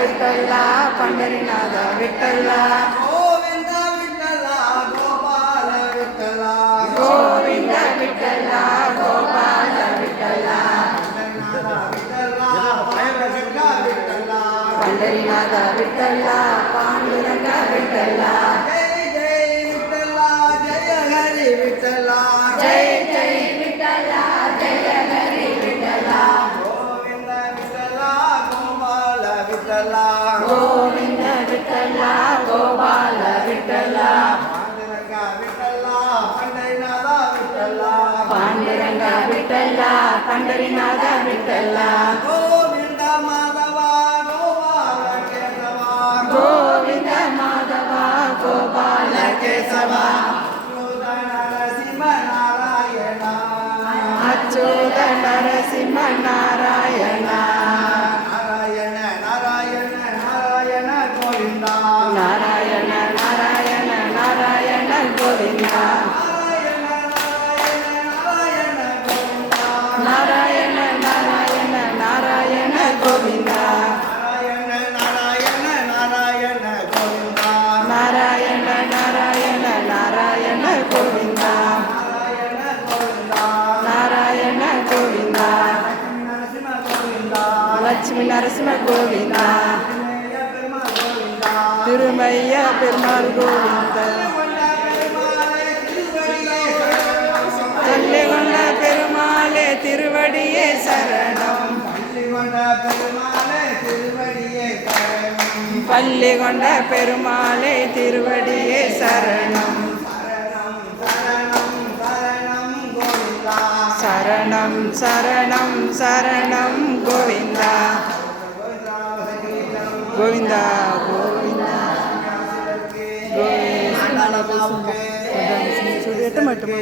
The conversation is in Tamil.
विठ्ठला पंढरीनाथ विठ्ठला गोविंद विठ्ठला गोपाल विठ्ठला गोविंद विठ्ठला गोपाल विठ्ठला पंढरीनाथ विठ्ठला पांडुरंग विठ्ठला जय जय विठ्ठला जय हरी विठ्ठला जय जय विठ्ठला जय हरी विठ्ठला गोविंद विठ्ठला गोपाल विठ्ठला गोविंद विठ्ठला गोपाल विठ्ठला पांडुरंग विठ्ठला पंढरीनाथ विठ्ठला पांडुरंग विठ्ठला पंढरीनाथ विठ्ठला गोविंद माधवा गोपाल केशवा गोविंद माधव गोपाल केशवा अच्युत नरसिंह नारायण नारायण नारायण नारायण गोविंद नारायण नारायण नारायण गोविंद नारायण नारायण नारायण गोविंद नारायण नारायण नारायण गोविंद नारायण नारायण नारायण गोविंद नारायण गोविंद नारायण गोविंद नारायण गोविंद गोविंद लक्ष्मी नरसिंह गोविंद गोविंद तिरुमैया पेरुमाள் गोविंद சொல்லிகொண்ட பெருமாளே திருவடியே சரணம் பள்ளி கொண்ட பெருமாளே திருவடியே சரணம் சரணம் சரணம் சரணம் கோவிந்தா கோவிந்தா கோவிந்தா கோவிந்தா மட்டும்